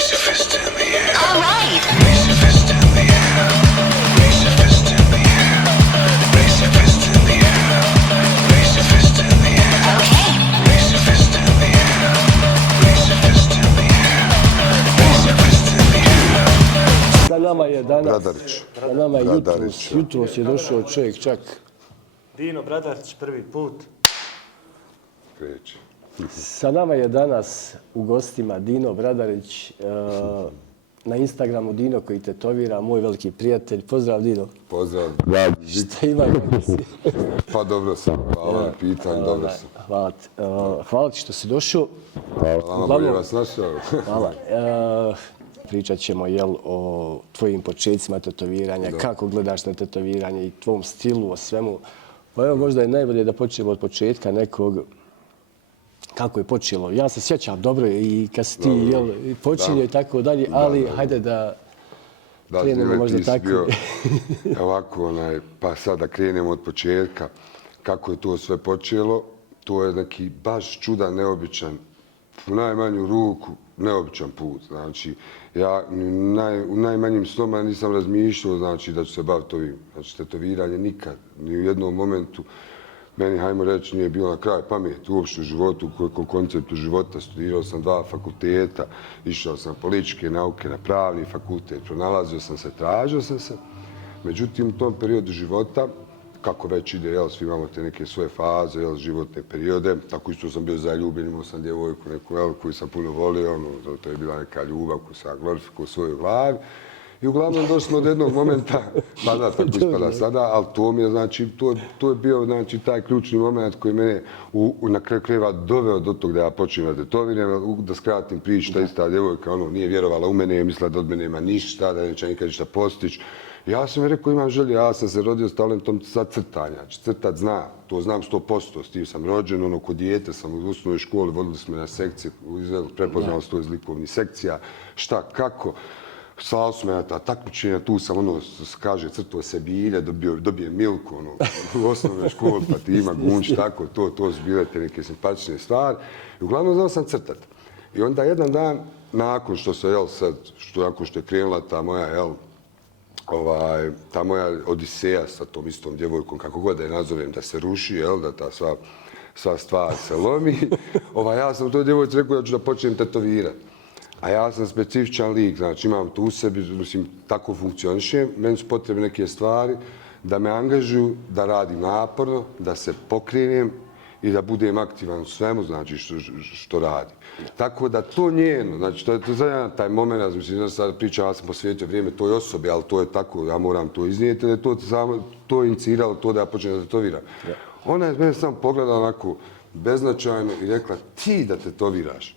Raise your fist in the air. All right. Raise your fist in the air. Raise your fist in the air. Raise your fist in the air. Raise your fist in the air. Okay. Raise your fist in the air. Raise your fist in the air. Raise your fist in the air. Sa nama je danas, Bradarić. sa nama je Bradarić. jutros je došao čovjek čak. Dino Bradarić prvi put. Kreće. Sa nama je danas u gostima Dino Bradarić, na Instagramu Dino koji tetovira, moj veliki prijatelj. Pozdrav Dino. Pozdrav. Šta ima? Pa dobro sam, hvala na pitanju, dobro sam. Hvala ti. Hvala ti što si došao. Hvala, bolje vas našao. Hvala. Pričat ćemo o tvojim početcima tetoviranja, kako gledaš na tetoviranje i tvom stilu, o svemu. Pa evo možda je najbolje da počnemo od početka nekog, kako je počelo. Ja se sjećam dobro i kad si ti počinio i tako dalje, ali hajde da krenemo možda tako. Bio ovako, pa sad da krenemo od početka. Kako je to sve počelo, to je neki baš čudan, neobičan, u najmanju ruku, neobičan put. Znači, ja u najmanjim snoma nisam razmišljao znači, da ću se baviti ovim. Znači, tetoviranje nikad, ni u jednom momentu. Meni, hajmo reći, nije bilo na kraju pameti uopšte u životu, u konceptu života. Studirao sam 2 fakulteta, išao sam političke nauke na pravni fakultet, pronalazio sam se, tražio sam se. Međutim, u tom periodu života, kako već ide, svi imamo te neke svoje faze, životne periode. Tako isto sam bio zaljubljen, imao sam djevojku neku koju sam puno volio, to je bila neka ljubav koju sam glorifikovao u svojoj glavi. I uglavnom došli smo do jednog momenta, pa da, tako ispada sada, ali to mi je, znači, to je bio, znači, taj ključni moment koji mene na kraju krajeva doveo do tog da ja počnem da tetoviram, da skratim priču, ta ista djevojka, nije vjerovala u mene, mislila da od mene nema ništa, da neće nikad ništa postići. Ja sam rekao, imam želje, ja sam se rodio s talentom za crtanja. Znači, crtat znam, to znam 100%, s tim sam rođen, kod dijete sam u osnovnoj školi, vodili smo na sekcije, prepoznao se to iz likovnih sekcija, šta, kako. Slao su me na ta takmičenja, tu sam, kaže, crtao se bilje, dobije Milku, u osnovnoj školi, pa ti ima gunč, tako, to su bile te neke simpatične stvari. I uglavnom znao sam crtat. I onda jedan dan, nakon što se, nakon što je krenula ta moja, ta moja odiseja sa tom istom djevojkom, kako god da je nazovem, da se ruši, da ta sva stvar se lomi, ja sam toj djevojci rekao da ću da počnem tetovirati. A ja sam specifičan lik, znači imam to u sebi, mislim, tako funkcionišem. Meni su potrebne neke stvari da me angažuju, da radim naporno, da se pokrenem i da budem aktivan u svemu, znači, što radim. Tako da to njeno, znači, to je za taj moment, mislim, da sad pričam, ja sam posvetio vrijeme toj osobi, ali to je tako, ja moram to iznijeti, da je to iniciralo to da ja počnem da tetoviram. Ona je mene samo pogledala onako beznačajno i rekla, ti da tetoviraš.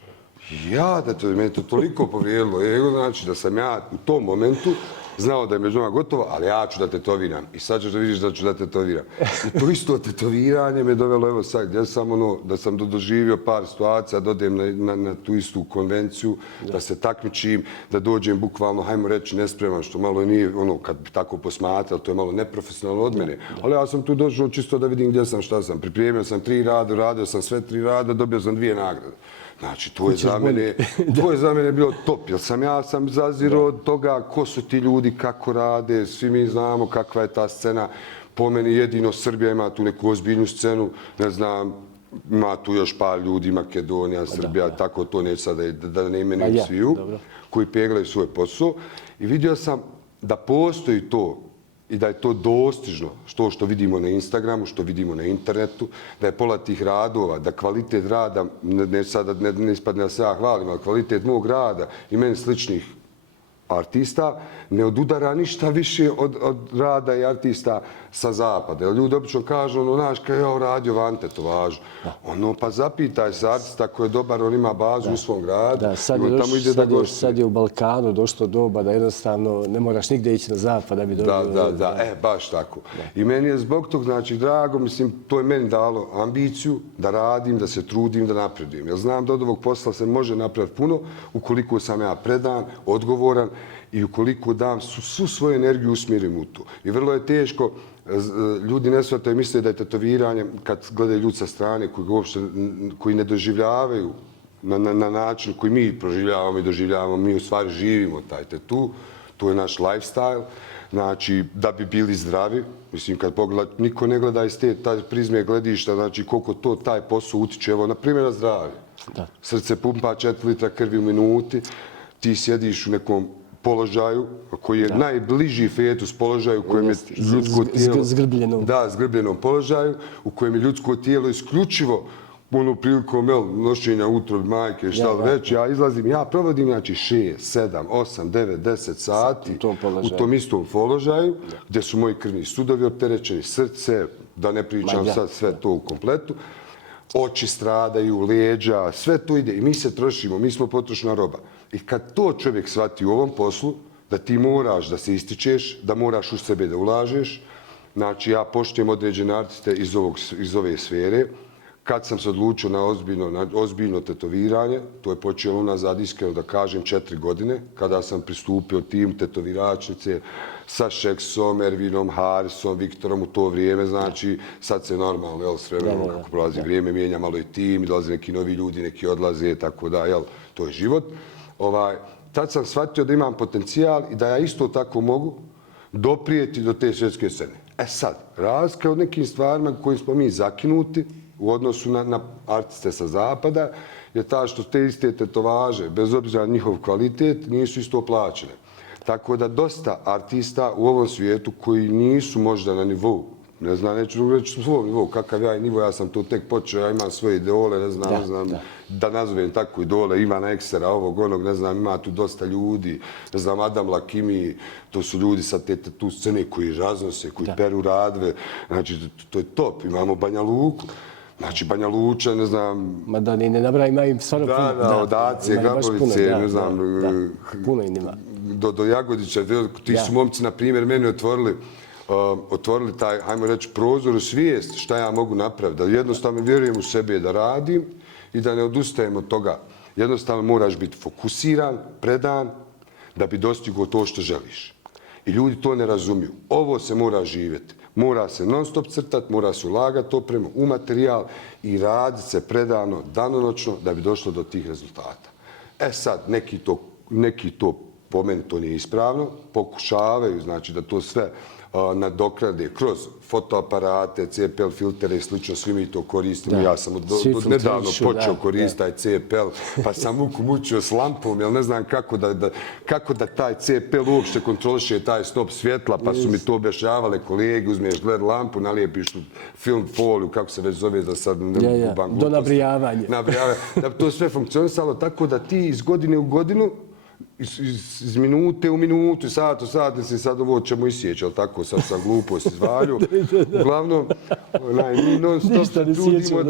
Mene to toliko povrijedilo, znači da sam ja u tom momentu znao da je među nama gotovo, ali ja ću da tetoviram. I sad ćeš da vidiš da ću da tetoviram. I to isto tetoviranje me dovelo, evo sad, gdje sam da sam doživio par situacija, da odem na tu istu konvenciju, da se takmičim, da dođem bukvalno, hajmo reći, nespreman, što malo nije, kad bi tako posmatrao, to je malo neprofesionalno od mene. Ali ja sam tu došao čisto da vidim gdje sam, šta sam. Pripremio sam 3 rada, radio sam sve 3 rada, dobio sam 2 nagrade. Znači, to je za mene bilo top, jer ja sam zazirao od toga ko su ti ljudi, kako rade, svi mi znamo kakva je ta scena. Po meni jedino Srbija ima tu neku ozbiljnu scenu, ne znam, ima tu još par ljudi, Makedonija, Srbija, tako to neće sada da ne imenim sviju, koji peglaju svoj posao. I vidio sam da postoji to i da je to dostižno, što vidimo na Instagramu, što vidimo na internetu, da je pola tih radova, da kvalitet rada, ne ispadne da se ja hvalim, ali kvalitet mog rada i meni sličnih artista ne odudara ništa više od rada i artista sa zapada. Ljudi obično kažu, znaš, kao ja radio van tetovažu. Pa zapitaj se artista koji je dobar, on ima bazu u svom gradu. Sad je u Balkanu došlo doba da jednostavno ne moraš nigdje ići na zapad da bi dobio... Da, baš tako. I meni je zbog tog, znači, drago, mislim, to je meni dalo ambiciju da radim, da se trudim, da napredujem. Jer znam da od ovog posla se može napraviti puno ukoliko sam ja predan, odgovoran i ukoliko dam svu svoju energiju usmjerim u to. I vrlo je teško, ljudi ne shvataju, misle da je tetoviranje, kad gledaju ljudi sa strane koji ne doživljavaju na način koji mi proživljavamo i doživljavamo, mi u stvari živimo taj tatu, to je naš lifestyle. Znači, da bi bili zdravi, mislim, kad pogleda, niko ne gleda iz te prizme gledišta, znači koliko to taj posao utiče, evo, na primjer, na zdravlje. Da. Srce pumpa 4 litra krvi u minuti, ti sjediš u nekom položaju koji je najbliži fetus položaju u kojem je ljudsko tijelo... Zgrbljenom. Da, zgrbljenom položaju u kojem je ljudsko tijelo isključivo prilikom nošenja utrob majke, šta li već, ja izlazim, ja provodim znači 6, 7, 8, 9, 10 sati u tom istom položaju, gdje su moji krvni sudovi opterećeni, srce, da ne pričam sad sve to u kompletu, oči stradaju, leđa, sve to ide i mi se trošimo, mi smo potrošna roba. I kad to čovjek shvati u ovom poslu, da ti moraš da se ističeš, da moraš u sebe da ulažeš, znači ja poštujem određene artiste iz ove sfere. Kad sam se odlučio na ozbiljno tetoviranje, to je počelo unazad, iskreno da kažem, 4 godine, kada sam pristupio timu tetoviračnice sa Šeksom, Ervinom, Harisom, Viktorom u to vrijeme, znači sad se normalno, s vremenom kako prolazi vrijeme, mijenja malo i tim, dolaze neki novi ljudi, neki odlaze, tako da, to je život. Tad sam shvatio da imam potencijal i da ja isto tako mogu doprijeti do te svjetske scene. E sad, razlika od nekim stvarima kojim smo mi zakinuti u odnosu na artiste sa zapada je ta što te iste tetovaže, bez obzira na njihov kvalitet, nisu isto plaćene. Tako da dosta artista u ovom svijetu koji nisu možda na nivou, ne znam, neću reći u svom nivou, kakav ja je nivo, ja sam to tek počeo, ja imam svoje idole, ne znam, da nazovem tako idole, Ivana Eksera, ovog, onog, ne znam, ima tu dosta ljudi, ne znam, Adam Lakimi, to su ljudi sa te tu scene koji raznose, koji peru radve, znači, to je top, imamo Banja Luku. Znači, Banja Luča, ne znam... Ma da ni ne nabrajim, ima im stvarno puno. Da, od Acije, Gabovice, ne znam... Puno im ima. Do Jagodića, ti su momci, na primjer, meni otvorili taj, hajmo reći, prozor u svijest šta ja mogu napraviti. Da jednostavno vjerujem u sebe da radim i da ne odustajem od toga. Jednostavno moraš biti fokusiran, predan, da bi dostigao to što želiš. I ljudi to ne razumiju. Ovo se mora živjeti. Mora se non stop crtati, mora se ulagati opremu u materijal i raditi se predano, danonoćno da bi došlo do tih rezultata. E sad, neki to po meni to nije ispravno, pokušavaju znači da to sve nadokrade kroz fotoaparate, CPL filtere i slično, svi mi to koristimo. Ja sam nedavno počeo koristiti taj CPL, pa sam muku mučio s lampom, jer ne znam kako da taj CPL uopšte kontroliše taj stop svjetla, pa su mi to objašnjavale kolege, uzmiješ LED lampu, nalijepiš film foliju, kako se već zove za sad u banku. Do nabrijavanja. Da bi to sve funkcionisalo tako da ti iz godine u godinu iz minute u minutu, sat u sat, mislim sad ovo ćemo isjeći, ali tako sad sam glupost izvalju. Uglavnom, mi non stop se trudimo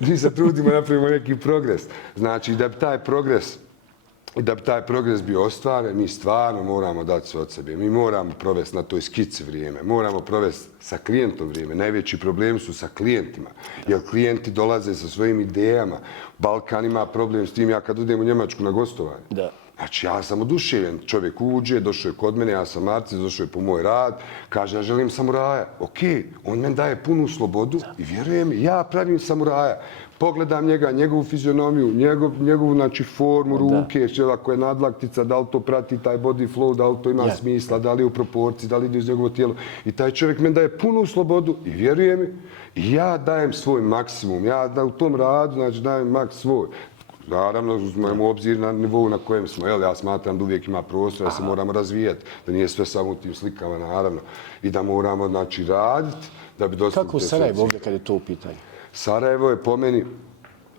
mi se trudimo da napravimo neki progres. Znači, da bi taj progres bio ostvaren, mi stvarno moramo dati sve od sebe. Mi moramo provesti na toj skici vrijeme, moramo provesti sa klijentom vrijeme. Najveći problem su sa klijentima, jer klijenti dolaze sa svojim idejama. Balkan ima problem s tim, ja kad idem u Njemačku na gostovanje. Znači, ja sam oduševljen. Čovjek uđe, došao je kod mene, ja sam artist, došao je po moj rad, kaže, ja želim samuraja. Okej, on meni daje punu slobodu i vjerujem, ja pravim samuraja. Pogledam njega, njegovu fizionomiju, njegovu znači, formu ruke, ako je nadlaktica, da li to prati taj body flow, da li to ima smisla, da li je u proporciji, da li ide iz njegovo tijelo. I taj čovjek meni daje punu slobodu i vjeruje mi, i ja dajem svoj maksimum. Ja u tom radu znači, dajem maks svoj. Naravno, uzmemo obzir na nivou na kojem smo. Ja smatram da uvijek ima prostora, da se moramo razvijati, da nije sve samo u tim slikama, naravno. I da moramo znači, raditi da bi dostigli te kako Sarajevo ovdje kad je to u pitanju? Sarajevo je po meni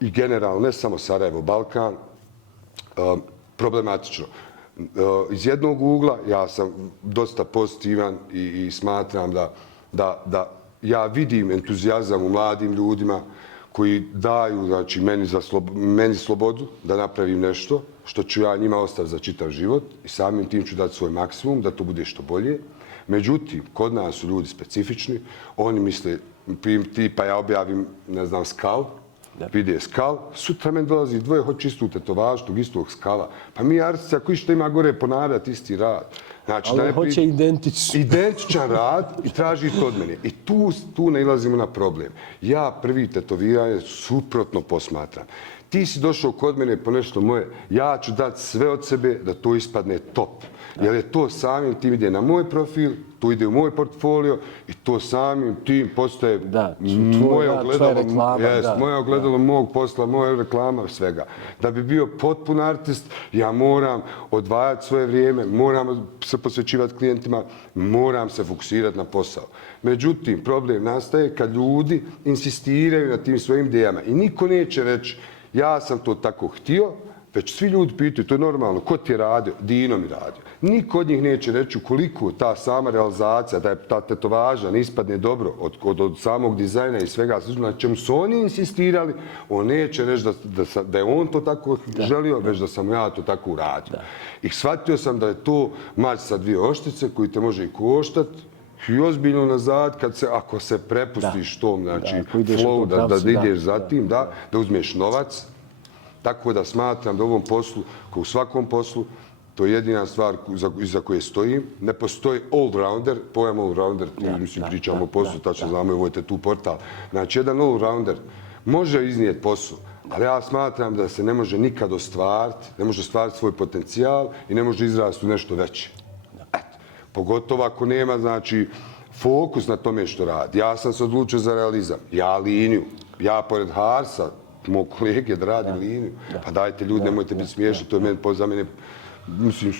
i generalno, ne samo Sarajevo, Balkan, problematično. Iz jednog ugla ja sam dosta pozitivan i smatram da ja vidim entuzijazam u mladim ljudima koji daju znači, meni slobodu da napravim nešto što ću ja njima ostaviti za čitav život i samim tim ću dati svoj maksimum da to bude što bolje. Međutim, kod nas su ljudi specifični, oni misle, tipa ja objavim, ne znam, skal, vide skal, sutra meni dolazi dvoje, hoće istu tetovažu, tog istog skala. Pa mi artisti, ako išta ima gore ponavljati isti rad. Znači, ali hoće identičan rad i traži to od mene. I tu nailazimo na problem. Ja prvi tetoviranje suprotno posmatram. ti si došao kod mene po nešto moje, ja ću dati sve od sebe da to ispadne top. Jer je to samim tim ide na moj profil, to ide u moj portfolio i to samim tim postaje moje ogledalo, moje ogledalo mog posla, moja reklama, svega. Da bi bio potpun artist, ja moram odvajati svoje vrijeme, moram se posvećivati klijentima, moram se fokusirati na posao. Međutim, problem nastaje kad ljudi insistiraju na tim svojim idejama i niko neće reći ja sam to tako htio, već svi ljudi pitaju, to je normalno, ko ti je radio? Dino mi radio. Niko od njih neće reći ukoliko ta sama realizacija, da je ta tetovaža ne ispadne dobro od samog dizajna i svega, na čemu su oni insistirali, on neće reći da je on to tako želio, već da sam ja to tako uradio. I shvatio sam da je to mač sa dvije oštice koji te može i koštati, i ozbiljno nazad, ako se prepustiš tom, znači, flow, da ideš za tim, da uzmeš novac. Tako da smatram da u ovom poslu, kao u svakom poslu, to je jedina stvar iza koje stojim. Ne postoji all-rounder, pojam all-rounder, mislim pričamo o poslu, tačno znamo, ovo je tu portal. Znači, jedan all-rounder može iznijeti posao, ali ja smatram da se ne može nikad ostvariti, ne može ostvariti svoj potencijal i ne može izrasti u nešto veće. Pogotovo ako nema, znači, fokus na tome što radi. Ja sam se odlučio za realizam, ja liniju, ja pored Harsa, mog kolege da radi liniju. Pa dajte ljudi, nemojte biti smiješni, to je meni za mene, mislim,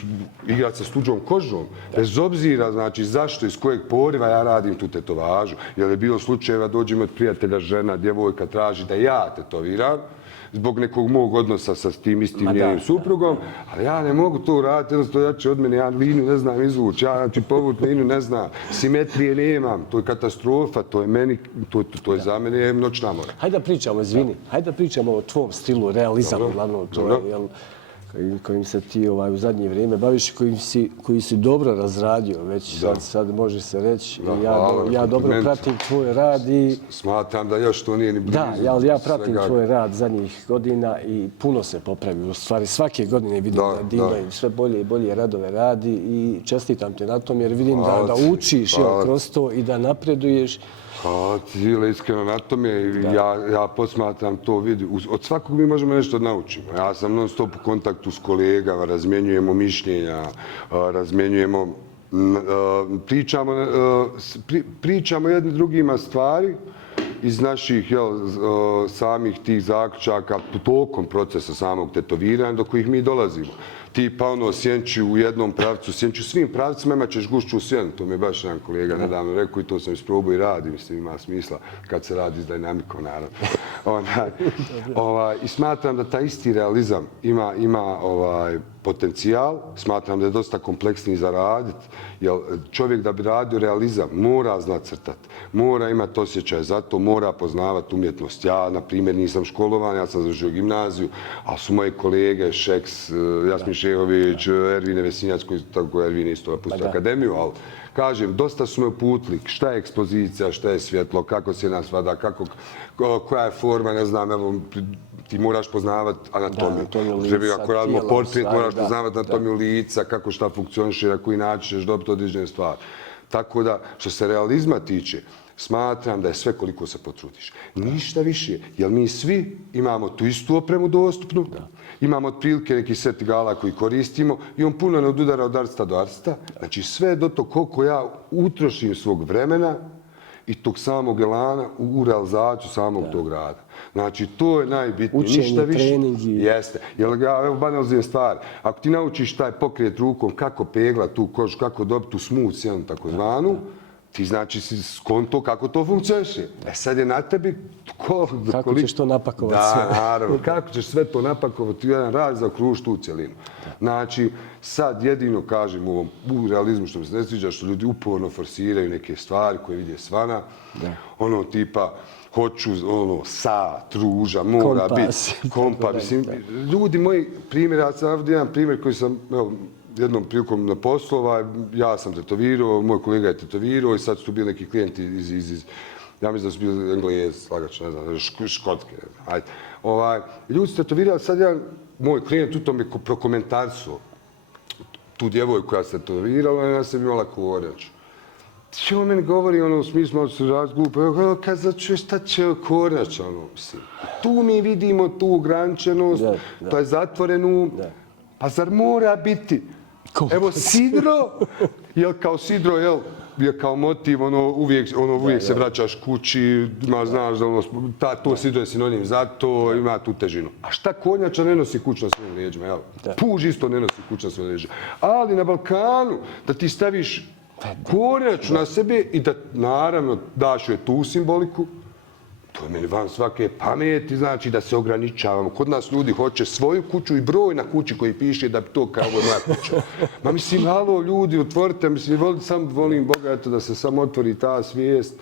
igrati sa s tuđom kožom. Bez obzira, znači, zašto, iz kojeg poriva ja radim tu tetovažu. Jer je bilo slučajeva, dođe mi od prijatelja žena, djevojka traži da ja tetoviram, zbog nekog mog odnosa sa tim istim njenim suprugom, ali ja ne mogu to uraditi, jednostavno jače od mene, ja liniju ne znam izvući, ja znači povut liniju ne znam, simetrije nemam, to je katastrofa, to je meni, to je za mene noćna mora. Hajde da pričamo, izvini, hajde da pričamo o tvom stilu, realizam, uglavnom, to je, jel, kojim se ti u zadnje vrijeme baviš, koji si dobro razradio, već sad može se reći. Ja dobro pratim tvoj rad i... Smatram da još to nije ni blizu. Da, ja pratim tvoj rad zadnjih godina i puno se popravi. U stvari, svake godine vidim da Dino sve bolje i bolje radove radi i čestitam te na tom jer vidim da učiš kroz to i da napreduješ. Cijela iskreno na tome, ja posmatram to, vidi, od svakog mi možemo nešto da naučimo. Ja sam non stop u kontaktu s kolegama, razmjenjujemo mišljenja, razmjenjujemo, pričamo jedni drugima stvari iz naših samih tih zaključaka tokom procesa samog tetoviranja do kojih mi dolazimo. Tipa sjenću u jednom pravcu, sjenću svim pravcima, imat ćeš gušću sjenu. To mi je baš jedan kolega nedavno rekao i to sam isprobao i radim, mislim, ima smisla kad se radi s dinamikom, naravno. I smatram da taj isti realizam ima potencijal, smatram da je dosta kompleksniji za raditi, jer čovjek da bi radio realizam mora znat crtati, mora imati osjećaj za to, mora poznavati umjetnost. Ja, na primjer, nisam školovan, ja sam završio gimnaziju, ali su moje kolege, Šeks, Jasmin Šehović, Ervine Vesinjac, koji tako Ervine isto napustio akademiju, ali kažem, dosta su me uputili šta je ekspozicija, šta je svjetlo, kako se nas vada, koja je forma, ne znam, evo, ti moraš poznavati anatomiju. Ako radimo portret, moraš poznavati anatomiju lica, kako šta funkcioniše, na koji način ćeš dobiti određene stvari. Tako da, što se realizma tiče, smatram da je sve koliko se potrudiš. Ništa više, jer mi svi imamo tu istu opremu dostupnu, imamo otprilike neki set igala koji koristimo i on puno ne odudara od arsta do arsta. Znači sve do to koliko ja utrošim svog vremena i tog samog elana u realizaciju samog tog rada. Znači, to je najbitnije. Učenje, treningi. Jeste. Jer ja, evo, banalizujem stvar. Ako ti naučiš taj pokret rukom, kako pegla tu kožu, kako dobiti tu smooth sjenu, takozvanu, ti znači si skonto kako to funkcioniše. Sad je na tebi... Kako ćeš to napakovati sve? Da, naravno. Kako ćeš sve to napakovati u jedan rad za kruž tu cjelinu. Znači, sad jedino kažem u realizmu što mi se ne sviđa, što ljudi uporno forsiraju neke stvari koje vide svana. Ono tipa, hoću sat, ruža, mora biti kompas. Mislim, ljudi moji primjer, ja sam ovdje jedan primjer koji sam jednom prilikom na poslova, ja sam tetovirao, moj kolega je tetovirao i sad su tu bili neki klijenti iz ja mislim da su bili Englezi, slagačno, ne znam, Škotske, ajde. Ljudi su tetovirali, sad jedan moj klijent u tome prokomentarsao tu djevojku koja se tetovirala i ona se imala korenč. Što on meni govori, ono, u smislu, malo se razglupa, kad začuje šta će kornjač, ono, mislim. Tu mi vidimo tu ograničenost, to je zatvorenu, pa zar mora biti? Evo, sidro, jel kao sidro, jel, je kao motiv, uvijek se vraćaš kući, znaš da to sidro je sinonim za to, ima tu težinu. A šta kornjača ne nosi kuć na svojim leđima, jel? Puž isto ne nosi kuć na svojim leđima. Ali na Balkanu, da ti staviš kornjaču na sebe i da, naravno, daš joj tu simboliku, to je meni van svake pameti, znači da se ograničavamo. Kod nas ljudi hoće svoju kuću i broj na kući koji piše da bi to kao ovo je moja kuća. Ma mislim, halo ljudi, otvorite, mislim, sam volim Boga, eto, da se samo otvori ta svijest,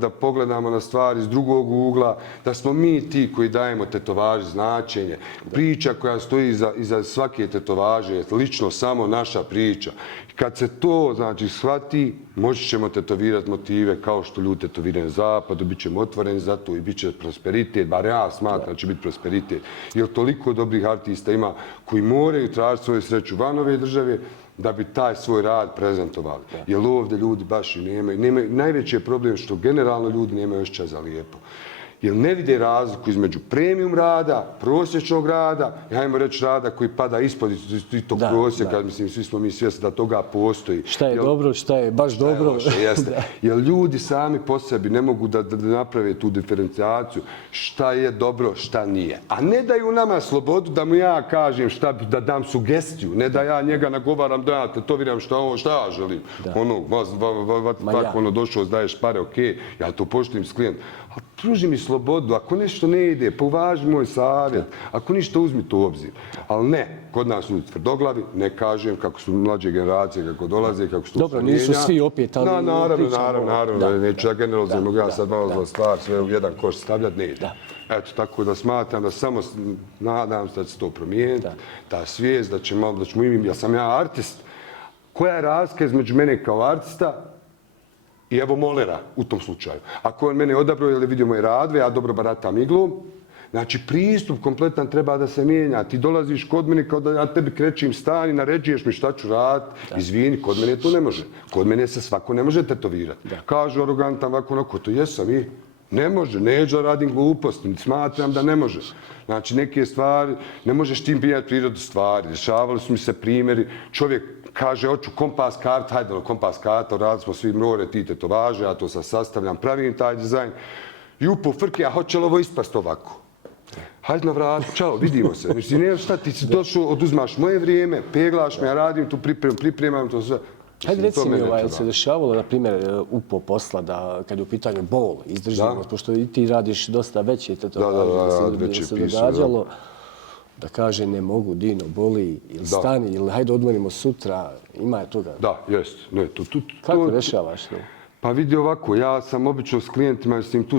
da pogledamo na stvari iz drugog ugla, da smo mi ti koji dajemo tetovaži značenje. Priča koja stoji iza svake tetovaže je lično samo naša priča. Kad se to, znači, shvati, moći ćemo tetovirati motive kao što ljudi tetoviraju na zapadu, bit ćemo otvoreni za to i bit će prosperitet, bar ja smatram da će biti prosperitet. Jer toliko dobrih artista ima koji moraju tražiti svoju sreću van ove države, da bi taj svoj rad prezentovali. Jer ovdje ljudi baš i nemaju. Najveći je problem što generalno ljudi nemaju osjećaj za lijepo. Jer ne vide razliku između premium rada, prosječnog rada i ajmo reći rada koji pada ispod tog prosjeka. Mislim, svi smo mi svjesni da toga postoji. Šta je dobro, šta je baš dobro. Jeste. Jer ljudi sami po sebi ne mogu da naprave tu diferencijaciju šta je dobro, šta nije. A ne daju nama slobodu da mu ja kažem šta, da dam sugestiju. Ne da ja njega nagovaram da ja tetoviram šta ja želim. Došao, zdaješ pare, okej, ja to poštujem s klijentom. Ali pruži mi slobodu, ako nešto ne ide, pa uvaži moj savjet, ako ništa uzmi to u obzir. Ali ne, kod nas ljudi tvrdoglavi, ne kažem kako su mlađe generacije, kako dolaze, kako su to dobro, nisu svi opet, ali... Naravno, neću ja generalizujem, ja sad malo za stvar, sve u jedan koš stavljati, neću. Eto, tako da smatram da samo nadam se da će se to promijeniti, ta svijest, da ćemo imati, ja sam artist. Koja je razlika između mene kao artista i evo Molera u tom slučaju? Ako on mene odabrao ili vidio moje radove, ja dobro baratam iglom, znači pristup kompletan treba da se mijenja. Ti dolaziš kod mene kao da ja tebi krećim stan i naređuješ mi šta ću raditi. Izvini, kod mene to ne može. Kod mene se svako ne može tetovirati. Kažu arogantan ovako, onako, to jesam i ne može, neću da radim gluposti, smatram da ne može. Znači neke stvari, ne možeš tim prijati prirodu stvari. Dešavali su mi se primjeri, čovjek kaže, hoću kompas kart, hajde na kompas karta, radili smo svi more, ti tetovaže, ja to sad sastavljam, pravim taj dizajn. I upo frke, a hoće li ovo ispast ovako? Hajde na vratu, čao, vidimo se. Mislim, ne šta, ti si došao, oduzmaš moje vrijeme, peglaš me, ja radim tu pripremam to sve. Hajde reci mi, se dešavalo, na primjer, upo posla, da kad je u pitanju bol, izdržljivost, pošto i ti radiš dosta veće tetovaže, da se događalo, da kaže ne mogu, Dino, boli, ili stani, ili hajde odmorimo sutra, ima je toga. Da, jest. Kako rešavaš to? Pa vidi ovako, ja sam obično s klijentima, mislim, tu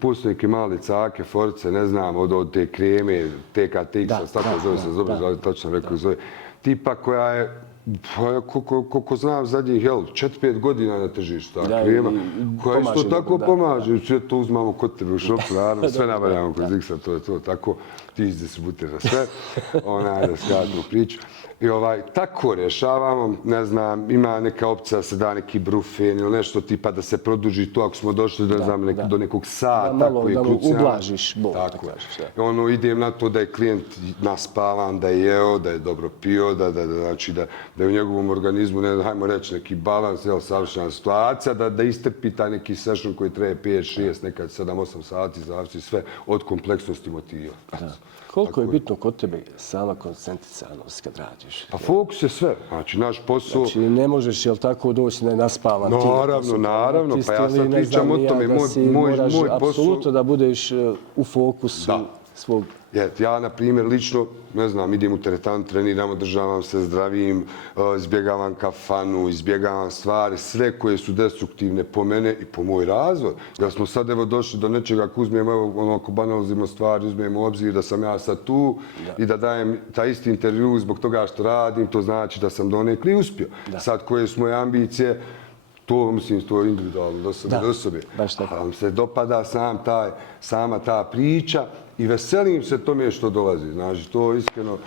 postoje neke male cake, force, ne znam, od te kreme, TKTX, tako zove se, zove, tačno rekao zove, tipa koja je, koliko znam, zadnjih 4-5 godina na tržištu, ta krema, koja isto tako pomaže, sve to uzmamo kod tebe u šopu, naravno, sve nabavljamo kod Zixa, to je to, tako, ti izdistributer za sve, da skratimo priču. I tako rješavamo, ne znam, ima neka opcija da se da neki brufen ili nešto tipa da se produži to ako smo došli do nekog sata koji je krucijalan. Da malo ublažiš bol, da kažeš. Idem na to da je klijent naspavan, da je jeo, da je dobro pio, da je u njegovom organizmu, hajmo reći, neki balans, savršena situacija, da istrpi taj neki session koji traje 5-6, nekad 7-8 sati, zavisi sve od kompleksnosti motiva. Koliko je bitno kod tebe sama koncentrisanost kad radiš? Pa fokus je sve. Znači, naš posao... Znači, ne možeš, jel tako, doći naspavan ti? Naravno. Pa ja sad pričam o tome. Moj posao... Apsolutno da budeš u fokusu svog... Ja, na primjer, lično, ne znam, idem u teretanu, treniram, održavam se zdravim, izbjegavam kafanu, izbjegavam stvari, sve koje su destruktivne po mene i po moj razvoj. Jer smo sad evo došli do nečega, ako uzmemo, ako banalizimo stvari, uzmemo u obzir da sam ja sad tu i da dajem taj isti intervju zbog toga što radim, to znači da sam donekli uspio. Sad koje su moje ambicije, to, mislim, to je individualno do sobe. Ali vam se dopada sama ta priča i veselim se tome što dolazi. Znači, to iskreno,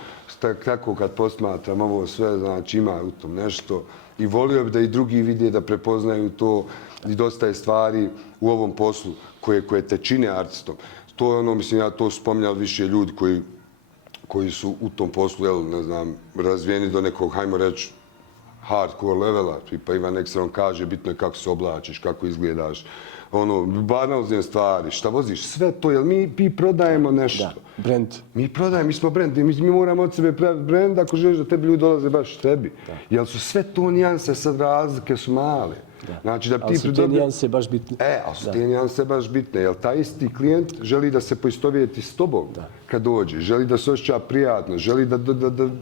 tako kad posmatram ovo sve, znači ima u tom nešto i volio bi da i drugi vide, da prepoznaju to i dosta je stvari u ovom poslu koje te čine artistom. To je ono, mislim, ja to spominjao više ljudi koji su u tom poslu, jel, ne znam, razvijeni do nekog, hajmo reći, hardcore levela, pa Ivan nek se on kaže, bitno je kako se oblačiš, kako izgledaš, ono, banalne stvari, šta voziš, sve to, jer mi prodajemo nešto. Da, brand. Mi prodajemo, mi smo brand, mi moramo od sebe praviti brand ako želiš da tebi ljudi dolaze baš tebi. Jer su sve to nijanse, sad razlike su male. Znači da Ali su te nijanse baš bitne. Ali su te nijanse baš bitne, jer taj isti klijent želi da se poistovjeti s tobom kad dođe, želi da se osjeća prijatno, želi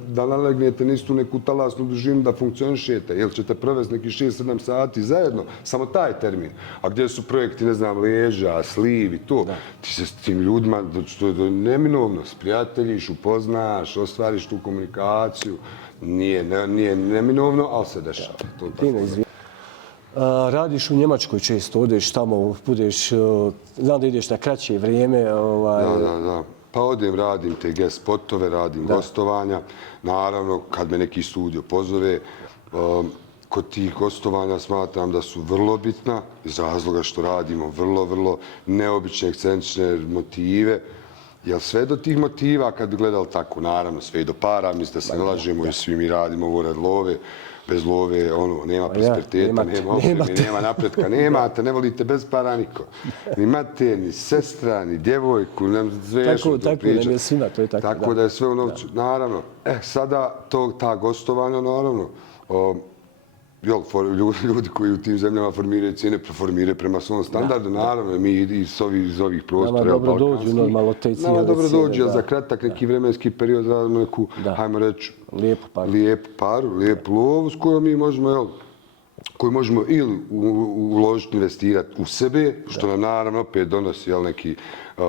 da nalegnete na istu neku talasnu dužinu, da funkcionišete, jer ćete provesti neki 6-7 sati zajedno, samo taj termin. A gdje su projekti, ne znam, leža, sliv i to, ti se s tim ljudima, što je neminovno, sprijateljiš, upoznaš, ostvariš tu komunikaciju, nije neminovno, ali se dešava. Radiš u Njemačkoj često, odeš tamo, budeš, znam da ideš na kraće vrijeme. Da. Pa odem, radim te guest spotove, radim gostovanja. Naravno, kad me neki studio pozove, kod tih gostovanja smatram da su vrlo bitna, iz razloga što radimo vrlo neobične, ekscentrične motive. Jer sve do tih motiva, kad bi gledali tako, naravno, sve i do para, mislim da se ne lažemo i svi mi radimo ovo rad love. Bez love, ono, nema prosperiteta, nema opreme, nema napretka, nemate, ne volite bez para niko. Ni mate, ni sestra, ni djevojku, Tako nam je svima, to je tako. Tako da je sve u novcu. Naravno, sada ta gostovanja, naravno, ljudi koji u tim zemljama formiraju cijene, formiraju prema svom standardu, naravno, mi iz ovih prostora. Nama dobro dođu normalno te cijene. Nama dobro dođu, za kratak neki vremenski period radimo neku, hajmo reći, lijepu paru, lijepu lovu s kojom mi možemo, koju možemo ili uložiti, investirati u sebe, što nam naravno opet donosi neki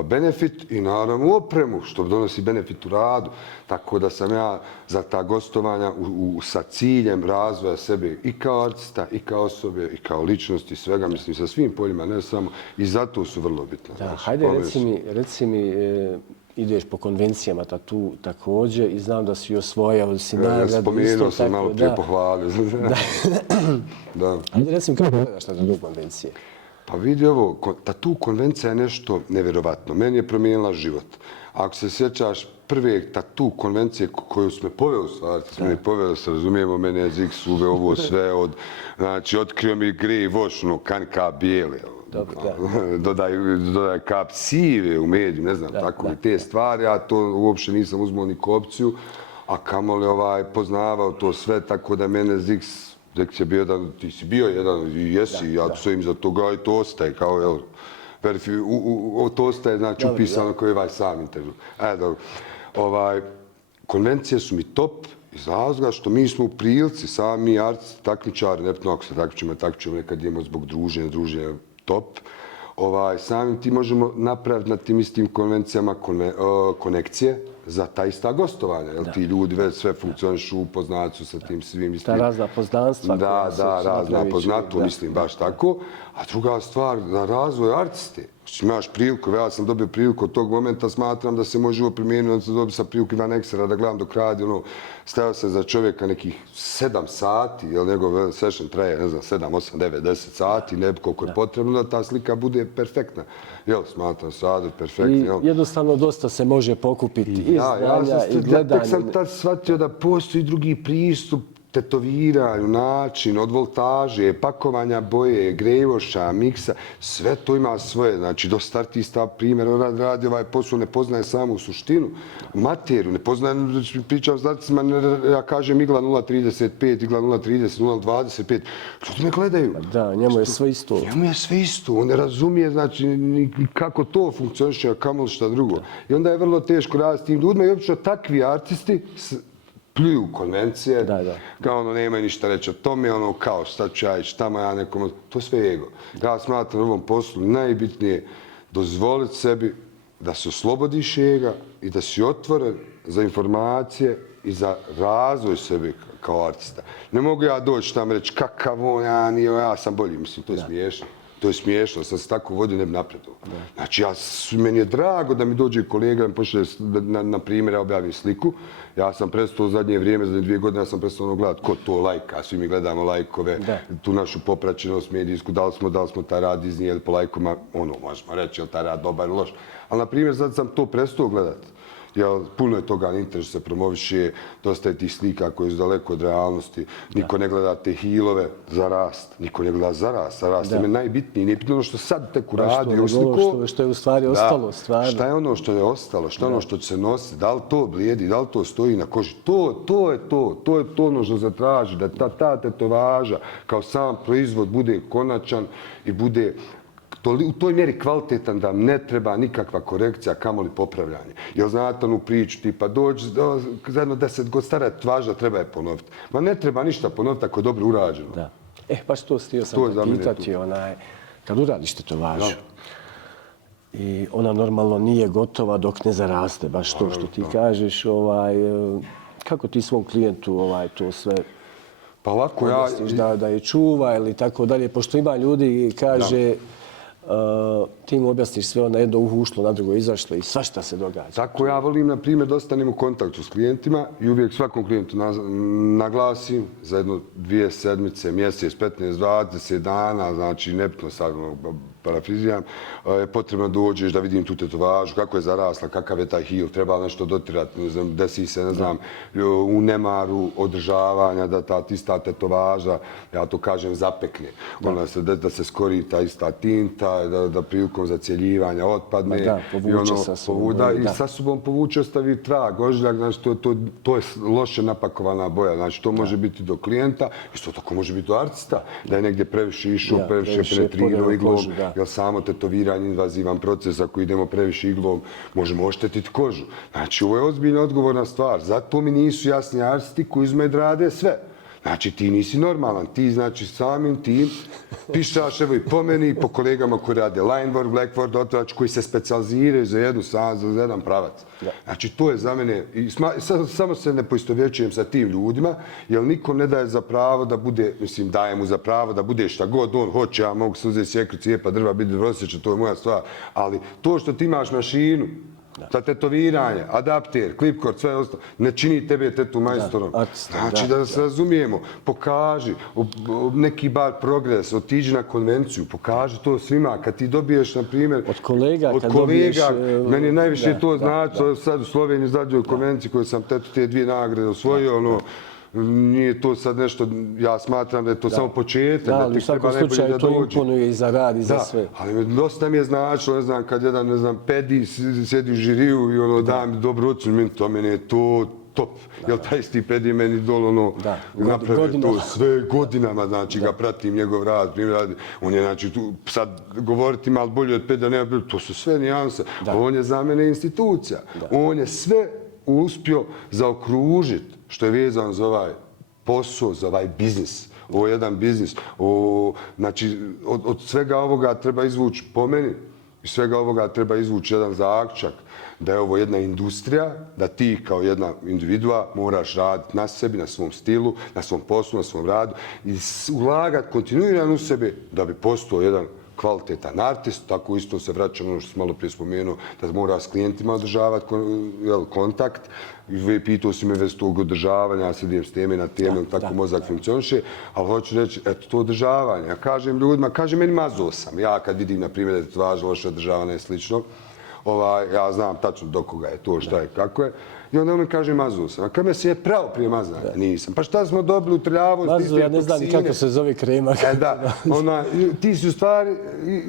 benefit i naravno opremu, što donosi benefit u radu. Tako da sam ja za ta gostovanja sa ciljem razvoja sebe i kao artista, i kao osobe, i kao ličnosti, svega, mislim, sa svim poljima, ne samo, i zato su vrlo bitne. Hajde, reci mi, ideš po konvencijama tu također i znam da si osvojao, si nagradu. Spomenuo sam, malo prije pohvalio. Hajde, reci mi, kako gledaš na tu konvencije? Pa vidi ovo, tu konvencija je nešto nevjerovatno. Meni je promijenila život. Ako se sjećaš prve tu konvencije koju smo poveli, se razumijemo, mene je Zix uveo ovo sve od, znači, otkrio mi grey wash, kanka bijele, dodaj kap sive u mediju, ne znam, tako i te stvari, ja to uopće nisam uzmao ni opciju, a kamoli poznavao to sve, tako da mene Zix je bio jedan, ti si bio jedan i jesi, ja stojim za toga i to ostaje, kao, jel, to ostaje, znači, upisano koji je ovaj sam intervju. Konvencije su mi top iz razloga što mi smo u prilici, sami artisti, takmičari, nepotno ako se takmičimo, nekad idemo zbog druženja top. Samim ti možemo napraviti na tim istim konvencijama konekcije za ta ista gostovanja. Jer ti ljudi već sve funkcionišu, upoznati su sa tim svim istim. Ta razna poznanstva. Da, razna poznatu, mislim baš tako. A druga stvar, za razvoj artiste. Imaš priliku, ja sam dobio priliku od tog momenta, smatram da se može ovo primijeniti, onda sam dobio sa priliku Ivan Eksera da gledam dok radi, stajao sam za čovjeka nekih 7 sati, jer njegov session traje, ne znam, 7, 8, 9, 10 sati, ne koliko je potrebno da ta slika bude perfektna. Jel, smatram sad perfektno. I jednostavno dosta se može pokupiti i znanja i gledanje. Tek sam tad shvatio da postoji drugi pristup tetoviranju, način, od voltaže, pakovanja boje, grejoša, miksa, sve to ima svoje. Znači, dosta artista, primjer, radi ovaj posao, ne poznaje samu suštinu, materiju, ne poznaje, pričam s artistima, ja kažem igla 0,35, igla 0,30, 0,25, ljudi me gledaju. Da, njemu je sve isto. Njemu je sve isto, on ne razumije, znači, kako to funkcioniše, kamo šta drugo. I onda je vrlo teško raditi s tim ljudima i obično takvi artisti pljuju konvencije, kao nemaju ništa reći o tome, kao šta ću ja ići tamo, ja nekom, to sve je ego. Ja smatram u ovom poslu najbitnije dozvoliti sebi da se oslobodiš ega i da si otvoren za informacije i za razvoj sebe kao artista. Ne mogu ja doći tamo reći kakav on, ja sam bolji, mislim, to je smiješno. To je smiješno, sam se tako vodio, ne bi napredovao. Znači, meni je drago da mi dođe kolega i pošalje, na primjer, ja objavim sliku. Ja sam prestao u zadnje vrijeme, za 2 godine, ja sam prestao gledati ko to lajka. Svi mi gledamo lajkove, tu našu popraćenost medijsku, da li smo taj rad iznijeli po lajkoma, možemo reći, je li taj rad dobar ili loš. Ali, na primjer, sad sam to prestao gledati. Jer puno je toga na internetu se promoviše, dosta je tih slika koje su daleko od realnosti. Niko ne gleda te hilove za rast, niko ne gleda za rast. Za rast je meni najbitniji. Nije bitno ono što sad tek uradio u sliku. Što je u stvari ostalo, stvarno. Šta je ono što je ostalo, šta je ono što će se nositi, da li to blijedi, da li to stoji na koži. To je to ono što se traži, da ta tetovaža kao sam proizvod bude konačan i bude u toj mjeri kvalitetan da ne treba nikakva korekcija, kamoli popravljanje. Jer znate onu priču tipa dođi zajedno 10 godina stara tetovaža, treba je ponoviti. Ma ne treba ništa ponoviti ako je dobro urađeno. Da. Baš to htio sam te pitati, kad uradiš tetovažu i ona normalno nije gotova dok ne zaraste, baš to što ti kažeš, kako ti svom klijentu to sve pa ovako objasniš da je čuva ili tako dalje, pošto ima ljudi kaže ti mu objasniš sve, na jedno uho ušlo, na drugo izašlo i svašta se događa. Tako ja volim, na primjer, da ostanem u kontaktu s klijentima i uvijek svakom klijentu naglasim za jedno 2 sedmice, mjesec, 15, 20 dana, znači nebitno sad parafrizijam, je potrebno dođeš da vidim tu tetovažu, kako je zarasla, kakav je taj hil, treba nešto dotirati, ne znam, desi se, ne znam, u nemaru održavanja, da ta ista tetovaža, ja to kažem, zapekne. Da se skori ta ista tinta, da prilikom zacjeljivanja otpadne. Da, povuče sa sobom. I sa sobom povuče, ostavi trag, ožiljak, znači to je loše napakovana boja, znači to može biti do klijenta, isto tako može biti do artista, da je negdje previše išao, previše penetrirao iglom, jer samo tetoviranje invazivan proces, ako idemo previše iglom, možemo oštetiti kožu. Znači, ovo je ozbiljna odgovorna stvar. Zato mi nisu jasni artisti koji uzme da rade sve. Znači, ti nisi normalan. Ti, znači, samim tim pišaš, evo i po meni, i po kolegama koji rade linework, blackboard, otrač, koji se specijaliziraju za jedan pravac. Znači, to je za mene, i samo se ne poistovjećujem sa tim ljudima, jer niko ne daje za pravo da bude, mislim, daje mu za pravo da bude šta god on hoće, ja mogu se uzeti sjekru, cijepa drva, biti vrosjeća, to je moja stvar. Ali to što ti imaš mašinu, za tetoviranje, adapter, klipkord, sve ostalo, ne čini tebe tetu majstorom. Znači da se razumijemo, pokaži neki bar progres, otiđi na konvenciju, pokaži to svima. Kad ti dobiješ, na primjer, od kolega, meni je najviše to znači, sad u Sloveniji izađu konvenciji koju sam te 2 nagrade osvojio, nije to sad nešto, ja smatram da je to samo početak, da ti treba najbolje da dođe. To imponuje i za rad i za sve. Da, ali dosta mi je značilo, ne znam, kad jedan, ne znam, pedi sjedi u žiriju i da mi dobru ocenu, to meni je to top. Jer taj isti pedi meni dolo napravio to sve godinama, znači ga pratim njegov rad, on je, znači, sad govoriti malo bolje od peda, nema, to su sve nijanse. On je za mene institucija. On je sve uspio zaokružiti što je vezano za ovaj posao, za ovaj biznis. Ovo je jedan biznis. Znači, od svega ovoga treba izvući, po meni, iz svega ovoga treba izvući jedan zaključak da je ovo jedna industrija, da ti kao jedna individua moraš raditi na sebi, na svom stilu, na svom poslu, na svom radu i ulagati kontinuirano u sebe da bi postao jedan kvalitetan artist, tako isto se vraćam ono što sam malo prije spomenuo, da mora s klijentima održavati kontakt. Pitao si me već tog održavanja, ja sedim s teme na teme, tako mozak funkcioniše, ali hoću reći, eto, to održavanje. Ja kažem ljudima, meni mazao sam. Ja kad vidim, na primjer, da je tetovaža loše održavana i slično, ja znam tačno do koga je to, šta je, kako je. I onda on mi kaže mazao sam. A kad me se je pravo prije mazanja? Nisam. Pa šta smo dobili u trljavost, iste toksine? Ja ne znam ni kako se zove krema. Da, ti si u stvari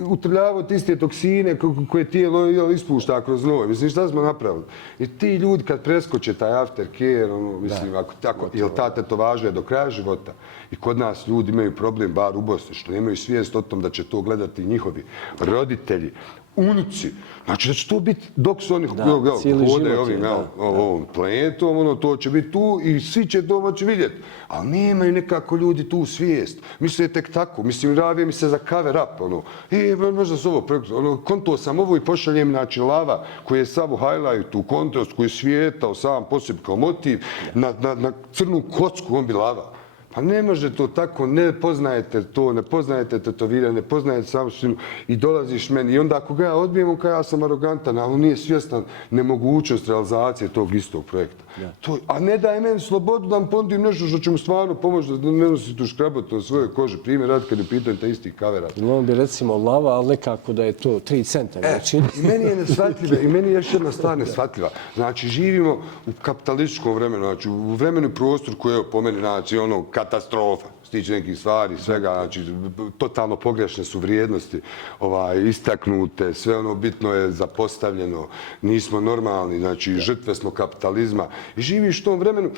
u trljavost iste toksine koje tijelo ispušta kroz noj. Mislim, šta smo napravili? I ti ljudi kad preskoče taj aftercare, mislim, ako tako, jer ta tetovaža je do kraja života. I kod nas ljudi imaju problem, bar u Bosni, što nemaju svijest o tom da će to gledati njihovi roditelji, unuci. Znači da će to biti dok su oni hode ovom planetom, to će biti tu i svi će to moći vidjeti. Ali nemaju nekako ljudi tu svijest. Misle tek tako. Mislim, radi mi se za cover up. Možda su ovo, konto sam ovo i pošaljem, znači, lava koji je sav u highlightu, kontrast koji je svijetao sam po sebi kao motiv, na crnu kocku on bi lava. Pa ne može to tako, ne poznajete to, ne poznajete tetoviranje, ne poznajete samštinu i dolaziš meni. I onda ako ga ja odbijem, kao ja sam arogantan, ali on nije svjestan nemogućnost realizacije tog istog projekta. A ne daje meni slobodu da vam ponudim nešto što će mu stvarno pomoći da ne nosi tu škrabotu na svojoj koži. Primjer radi kad je pitanje taj istih kavera. On bi recimo lava, ali nekako da je to 3 centa. I meni je neshvatljiva, i meni je još jedna stvar neshvatljiva. Znači, živimo u kapitalističkom vremenu, znači u vremenu i prostoru koji je po meni, znači, ono, katastrofa. Stiče nekih stvari, svega, znači, totalno pogrešne su vrijednosti istaknute, sve ono bitno je zapostavljeno, nismo normalni, znači, žrtve smo kapitalizma. I živiš u tom vremenu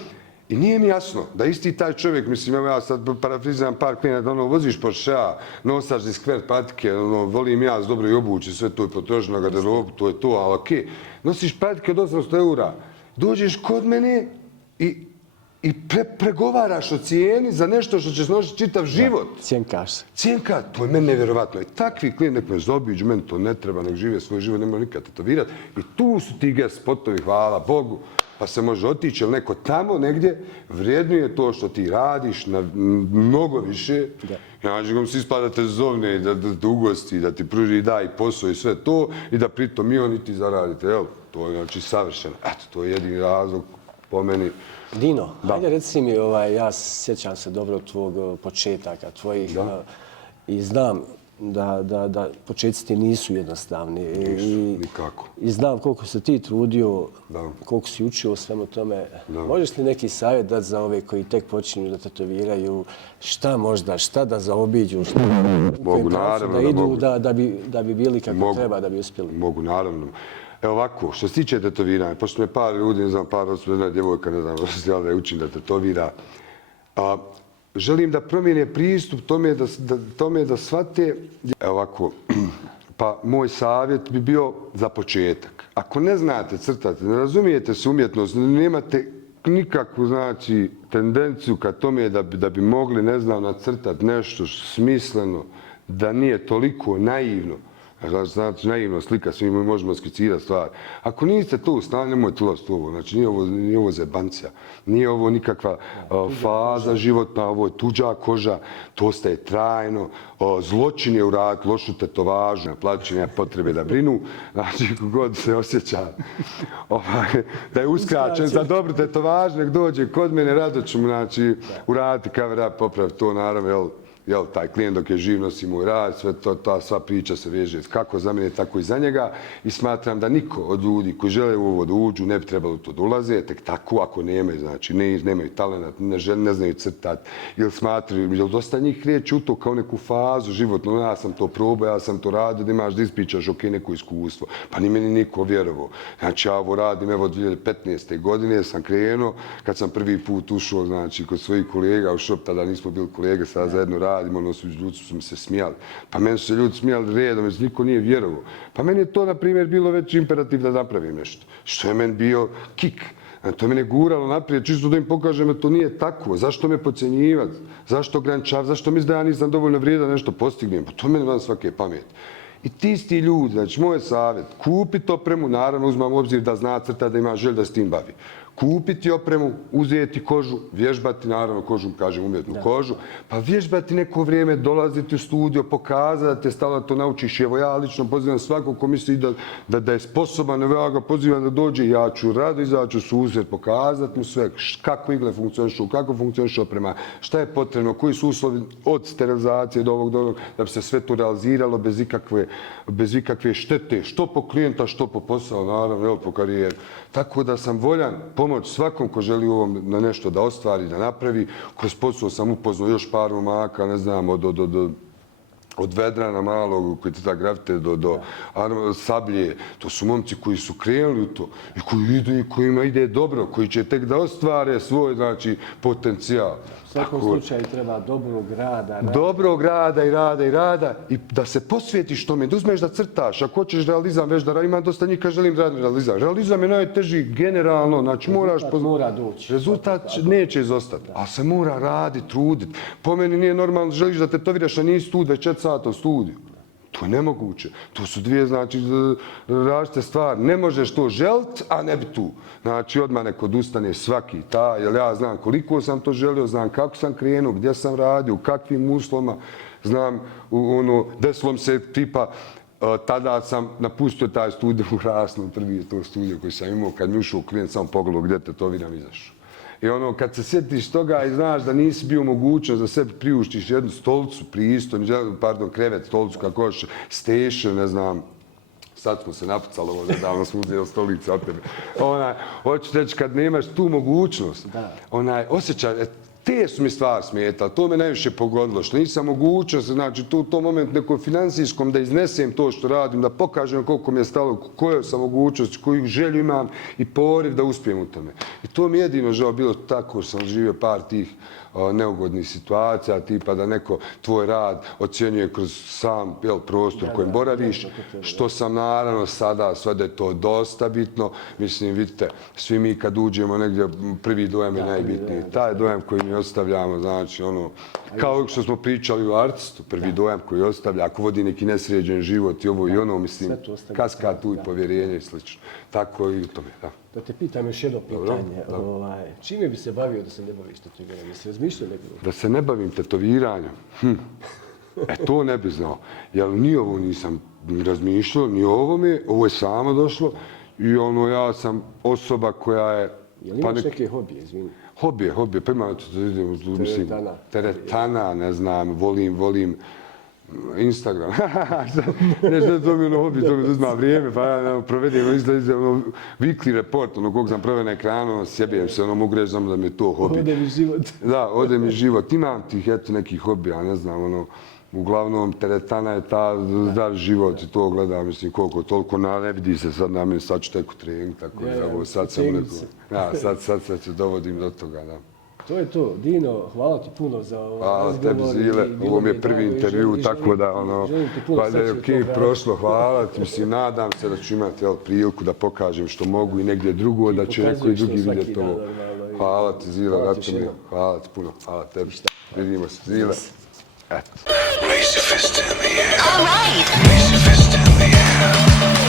i nije mi jasno da isti taj čovjek, mislim, evo ja sad parafriziram par klijenata, ono, voziš Porschea, nosaš di skvert patike, ono, volim ja s dobro i obući, sve to je potrošeno na garderobu, to je to, ali okej. Nosiš patike od 800 eura, dođeš kod mene i pregovaraš o cijeni za nešto što ćeš nositi čitav život. Cijenkaš se. Cijenka, to je meni nevjerovatno. I takvi klijent nek me zaobiđu, meni to ne treba, nek žive svoj život, nema nikad tetovirati. I tu su ti gest spotovi, hvala Bogu, pa se može otići, jer neko tamo negdje vrijednuje to što ti radiš na mnogo više. Znači, kom si ispada da te zovne, da te ugosti, da ti pruži daj posao i sve to, i da pritom i oni ti zaradite. Evo, to je znači savršeno. Eto, to je jedini razlog po meni. Dino, hajde reci mi, ja sjećam se dobro tvog početaka, tvojih i znam da početci ti nisu jednostavni. Nikako. I znam koliko se ti trudio, koliko si učio o svemu tome. Možeš li neki savjet dati za ove koji tek počinju da tetoviraju? Šta da zaobiđu? Mogu, naravno da idu da bi bili kako treba, da bi uspjeli? Mogu, naravno. Evo ovako, što se tiče tetoviranja, pošto me par ljudi, ne znam, par osoba, jedna djevojka, ne znam, da je učin da tetovira, želim da promijene pristup tome da shvate. Evo ovako, pa moj savjet bi bio za početak. Ako ne znate crtati, ne razumijete se umjetnost, nemate nikakvu, znači, tendenciju ka tome da bi mogli, ne znam, nacrtati nešto smisleno, da nije toliko naivno. Znači, naivno slika, svi mi možemo skicirati stvari. Ako niste to u stanju, nemojte ulaziti u ovo. Znači, nije ovo zebancija. Nije ovo nikakva faza životna, ovo je tuđa koža, to ostaje trajno. Zločin je uraditi lošu tetovažu, plaćenja potrebe da brinu. Znači, kogod se osjeća da je uskraćen za dobru tetovažu, nek dođe kod mene, rado ću mu uraditi cover up, popraviti to, naravno, jel, taj klijent dok je živ nosi moj rad, sve to, ta sva priča se veže kako za mene, tako i za njega. I smatram da niko od ljudi koji žele u ovo da uđu ne bi trebalo to da ulaze, tek tako ako nemaju, znači nemaju talent, ne znaju crtati, ili smatraju, jer dosta njih kreće u to kao neku fazu životnu, ja sam to probao, ja sam to radio, da imaš da ispričaš neko iskustvo. Pa ni meni niko vjerovao. Znači ja ovo radim, evo 2015. godine sam krenuo, kad sam prvi put ušao, znači kod svojih kolega u shop, tada nismo bili kolege, sada zajedno radimo, ono ljudi su mi se smijali. Pa meni su se ljudi smijali redom, jer niko nije vjerovao. Pa meni je to, na primjer, bilo već imperativ da napravim nešto. Što je meni bio kik. To me ne guralo naprijed, čisto da im pokažem da to nije tako. Zašto me podcjenjivati? Zašto ograničavati? Zašto misli da ja nisam dovoljno vrijedan da nešto postignem? Pa to meni van svake pamet. I ti isti ljudi, znači moj savjet, kupiti opremu, naravno uzmam u obzir da zna crta, da ima želj da s tim bavi. Kupiti opremu, uzeti kožu, vježbati, naravno kožu, kažem umjetnu kožu, pa vježbati neko vrijeme, dolaziti u studio, pokazati da te stalo to naučiš. Evo ja lično pozivam svakog ko misli da je sposoban, evo ja ga pozivam da dođe, ja ću rado izaći u susret, pokazati mu sve, kako igle funkcionišu, kako funkcionišu oprema, šta je potrebno, koji su uslovi od sterilizacije do ovog, da bi se sve to realiziralo bez ikakve štete, što po klijenta, što po posao, naravno, evo po karijeru. Tako da sam voljan pomoć svakom ko želi u ovom na nešto da ostvari, da napravi. Kroz posao sam upoznao još par momaka, ne znam, od Vedrana malog, koji ti ta grafite, do Sablje. To su momci koji su krenuli u to i koji idu i kojima ide dobro, koji će tek da ostvare svoj, znači, potencijal. U svakom slučaju treba dobrog rada. Dobrog rada i rada i da se posvijetiš tome, da uzmeš da crtaš. Ako hoćeš realizam, već da ima dosta njih kad želim da radim realizam. Realizam je najteži generalno, znači moraš... Rezultat mora doći. Rezultat neće izostati, ali se mora raditi, truditi. Po meni nije normalno, želiš da tetoviraš, a nisi tu 24 sata u studiju. To je nemoguće. To su dvije, znači, različite stvari. Ne možeš to želit, a ne bi tu. Znači, odmah neko odustane svaki taj, jer ja znam koliko sam to želio, znam kako sam krenuo, gdje sam radio, u kakvim uslovima, znam, desilo se tipa, tada sam napustio taj studio u Rasnom, prvi to studio koji sam imao, kad mi ušao klijent, sam pogledao gdje tetoviram izašao. I kad se sjetiš toga i znaš da nisi bio mogućnost da sebi priuštiš jednu stolicu, krevet, stolicu, kako hoćeš, station, ne znam, sad smo se napucali ovo, nedavno smo uzeli stolice od tebe. Hoću reći, kad nemaš tu mogućnost, osjećaj, te su mi stvari smetali, to me najviše pogodilo, što nisam mogućnost, znači u tom momentu nekom financijskom da iznesem to što radim, da pokažem koliko mi je stalo, koje sam mogućnost, koju želju imam i poriv da uspijem u tome. I to mi je jedino žao bilo tako što sam živio par tih neugodnih situacija, tipa da neko tvoj rad ocjenjuje kroz sam prostor kojem boraviš, što sam naravno sada, sve da je to dosta bitno. Mislim, vidite, svi mi kad uđemo negdje, prvi dojam je najbitniji. Taj dojam koji mi ostavljamo, znači kao što smo pričali o artistu, prvi dojam koji ostavlja, ako vodi neki nesređen život i ovo i ono, mislim, kaska tu i povjerenje i slično. Tako i u tome, da. Da te pitam još jedno pitanje. Čime bi se bavio da se ne baviš tetoviranjem? Jesi razmišljao nekako? Da se ne bavim tetoviranjem? To ne bi znao. Jer ni ovo nisam razmišljao, ni o ovome. Ovo je samo došlo. I ja sam osoba koja je... Jel imaš neke hobije, izvini? Hobije. Pa imam, mislim, teretana, ne znam, volim Instagram. Nešto to mi je hobi, to mi uzma vrijeme, pa ja provedim weekly report, kog sam proveo na ekranu, sjebijem se, mogu reći da mi je to hobi. Ode mi život. Da, ode mi život. Imam tih, nekih hobija, ne znam, uglavnom teretana je ta zdrav život i to gledam, mislim, koliko toliko ne vidi se sad na meni, sad ću tek u trening, tako da, sad sam sad se dovodim do toga, da. To je to. Dino, hvala ti puno za ovaj razgovor. Hvala tebi, Zile. Ovo mi je prvi intervju, tako da, valjda je okej prošlo. Hvala ti, mislim, nadam se da ću imati priliku da pokažem što mogu i negdje drugo, da će neko i drugi vidjeti ovo. Hvala ti, Zile, hvala ti puno. Hvala tebi. Vidimo se, Zile. Eto. Raise your fist in the air. All right. Raise your fist in the air.